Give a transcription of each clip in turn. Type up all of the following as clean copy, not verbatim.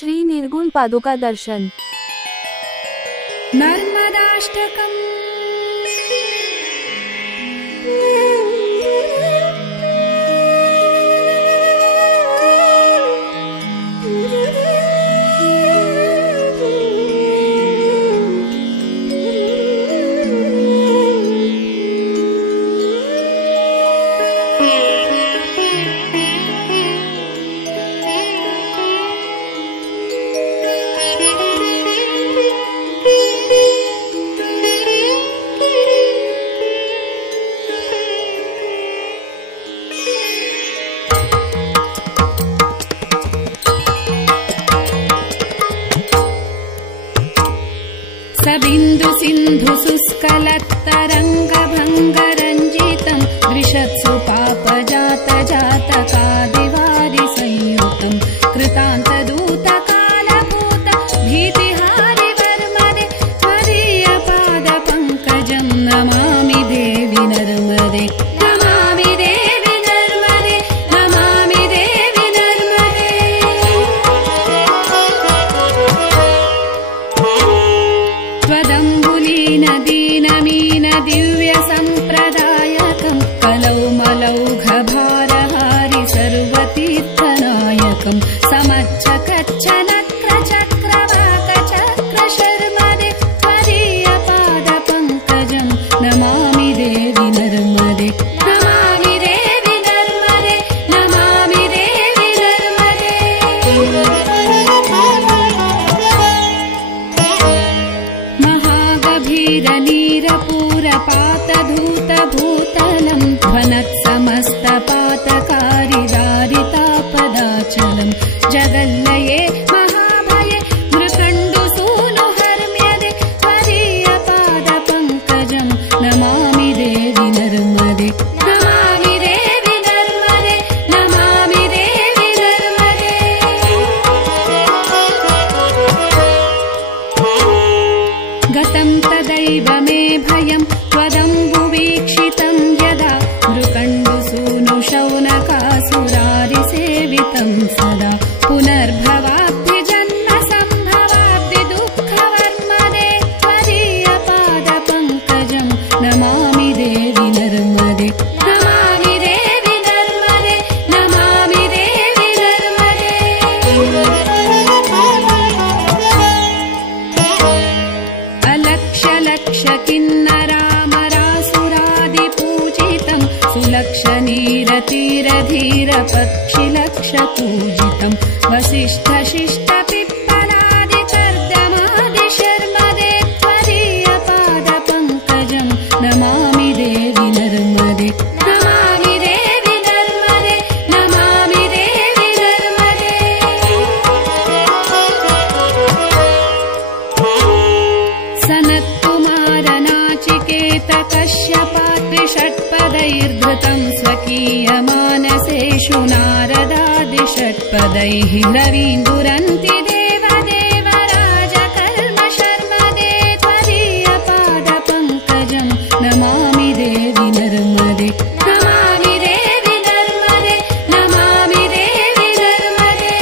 श्री निर्गुण पादुका दर्शन। नर्मदाष्टकम्। बिन्दु सिन्धु शुष्कलत्तरङ्गभङ्गरञ्जितम् दृशत्सु पापजात जातकादिवारि संयुतम् कृतान्तदूतकालभूत भीतिहारि वर्मदे त्वदीयपादपङ्कजम् नमामि देवि नर्मदे नमामि देवि नर्मदे नमामि देवि नर्मदे। त्वदम्बुलीन दीनमीन दिव्य सम्प्रदायकम् कलौमलौघभारहारि सर्वतीर्थनायकम् समच्छकच्छनक्रचक्रवाकचक्रशर्मदे त्वदीयपादपङ्कजम् नमामि देवि नर्मदे नमामि देवि नर्मदे नमामि देवि नर्मदे। महागभीरनीरपूरपातधूतभूतलम् ध्वनत्समस्तपातकारिदारितापदाचलम् जगल्लये महाभये मृकण्डुसूनुहर्म्यदे त्वदीयपादपङ्कजम् नमामि देवि नर्मदे नमामि देवि नर्मदे नमामि देवि नर्मदे। गतं तदैव मे भयम् त्वदम्बुवीक्षितम् यदा मृकण्डुसूनुशौनकासुरारिसेवितम् सदा पुनर्भवाब्धिजन्म सम्भवाब्धि दुःखवर्मदे त्वदीयपादपङ्कजम् नमामि देवि नर्मदे नमामि देवि नर्मदे नमामि देवि नर्मदे। अलक्ष्य किन्नरामरासुरादिपूजितम् सुलक्षणीरतीरधीरपक्षिलक्षपूजितम् वसिष्ठशिष्टपिप्पलादिकर्दमादिशर्मदे त्वदीयपादपङ्कजम् नमामि देवि नर्मदे नमामि देवि नर्मदे नमामि देवि नर्मदे। सनत्कुमारनाचिकेतकश्यपात्रिषट्पदैर्धृतम् स्वकीयमानसेषु नारदादिषट्पदैः रवीन्दुरन्ति देवदेवराजकर्मशर्मदे त्वदीयपादपङ्कजम् नमामि देवि नर्मदे नमामि देवि नर्मदे नमामि देवि नर्मदे।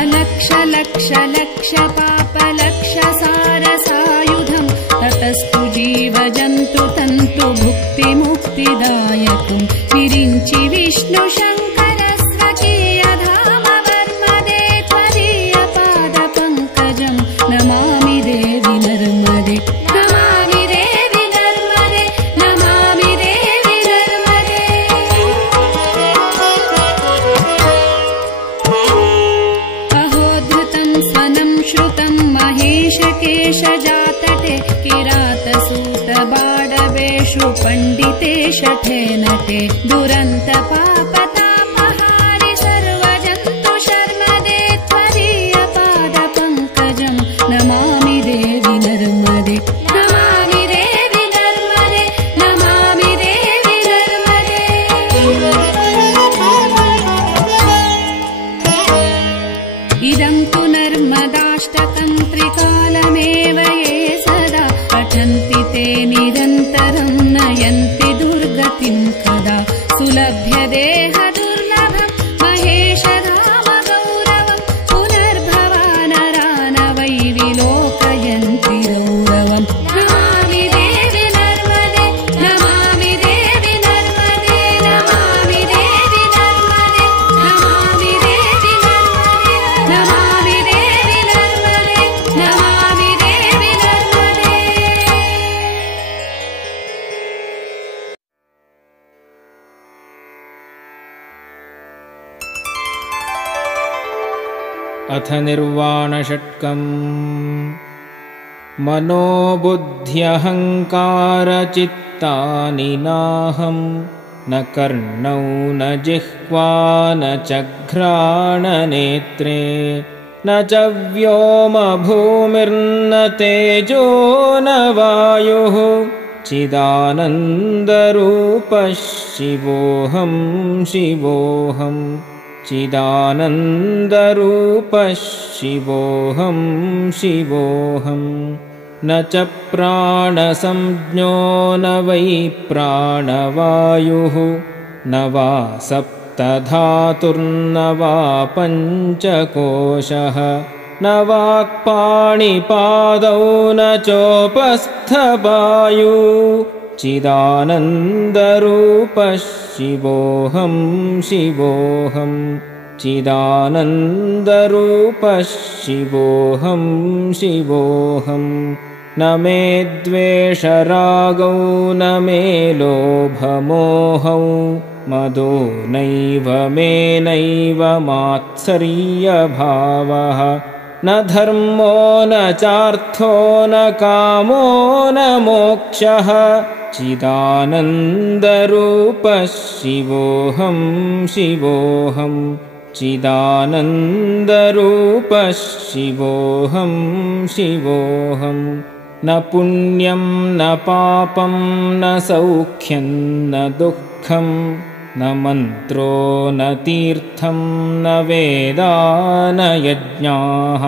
अलक्ष्य-लक्ष्य-लक्ष्य-पापलक्ष्य-सारसायुधम् ततस्तु जीवजन्तु तन्तु भुक्तिमुक्तिदायकम् विरिञ्चि विष्णुशङ्कर स्वकीयधामवर्मदे त्वदीयपादपङ्कजम् नमामि देवि नर्मदे नमामि देवि नर्मदे नमामि देवि नर्मदे। अहोद्धृतम् स्वनम् श्रुतम् महेशकेशजातटे किरातसूतबाडवेषु पण्डिते शठे नटे दुरन्तपापतापहारि सर्वजन्तुशर्मदे त्वदीयपादपङ्कजम् नमामि देवि नर्मदे नमामि देवि नर्मदे नमामि देवि नर्मदे। इदम् तु नर्मदाष्टकम् त्रिकालमेव ये सदा पठन्ति ते निरन्तरम् नयन्ति दुर्गतिम् कदा सुलभ्यते अथ निर्वाणषट्कम् मनोबुद्ध्यहङ्कारचित्तानि नाहं न कर्णौ न जिह्वा न च घ्राणनेत्रे न च व्योमभूमिर्न तेजो न वायुः चिदानन्दरूपः शिवोऽहं शिवोऽहं चिदानन्दरूपः शिवोऽहं शिवोऽहं न च प्राणसंज्ञो न वै प्राणवायुः न वा सप्तधातुर्न वा पञ्चकोशः न वाक्पाणिपादौ न चोपस्थवायु चिदानन्दरूपः शिवोऽहं शिवोऽहं चिदानन्दरूपः शिवोऽहं शिवोऽहं न मे द्वेषरागौ न मे लोभमोहौ मदो नैव मे नैव मात्सर्यभावः न धर्मो न चार्थो न कामो न मोक्षः चिदानन्दरूपः शिवोऽहं शिवोऽहं चिदानन्दरूपः शिवोऽहं शिवोऽहं न पुण्यं न पापं न सौख्यं न दुःखं न मन्त्रो न तीर्थं न वेदा न यज्ञाः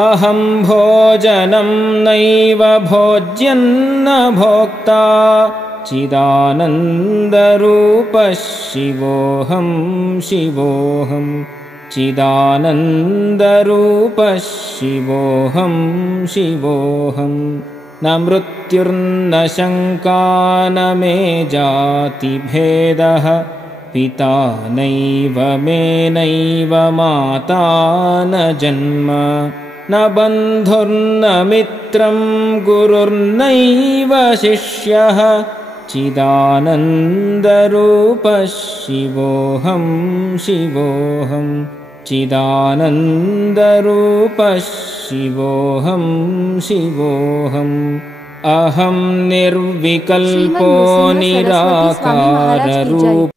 अहं भोजनं नैव भोज्यन्न भोक्ता चिदानन्दरूपः शिवोऽहं शिवोऽहं चिदानन्दरूपः शिवोऽहं शिवोऽहं न मृत्युर्न शङ्का न मे जातिभेदः पिता नैव मे नैव माता न जन्म न बन्धुर्न मित्रं गुरुर्नैव शिष्यः चिदानन्दरूपः शिवोऽहं शिवोऽहं चिदानन्दरूपः शिवोऽहं शिवोऽहम् अहं निर्विकल्पो निराकाररूपो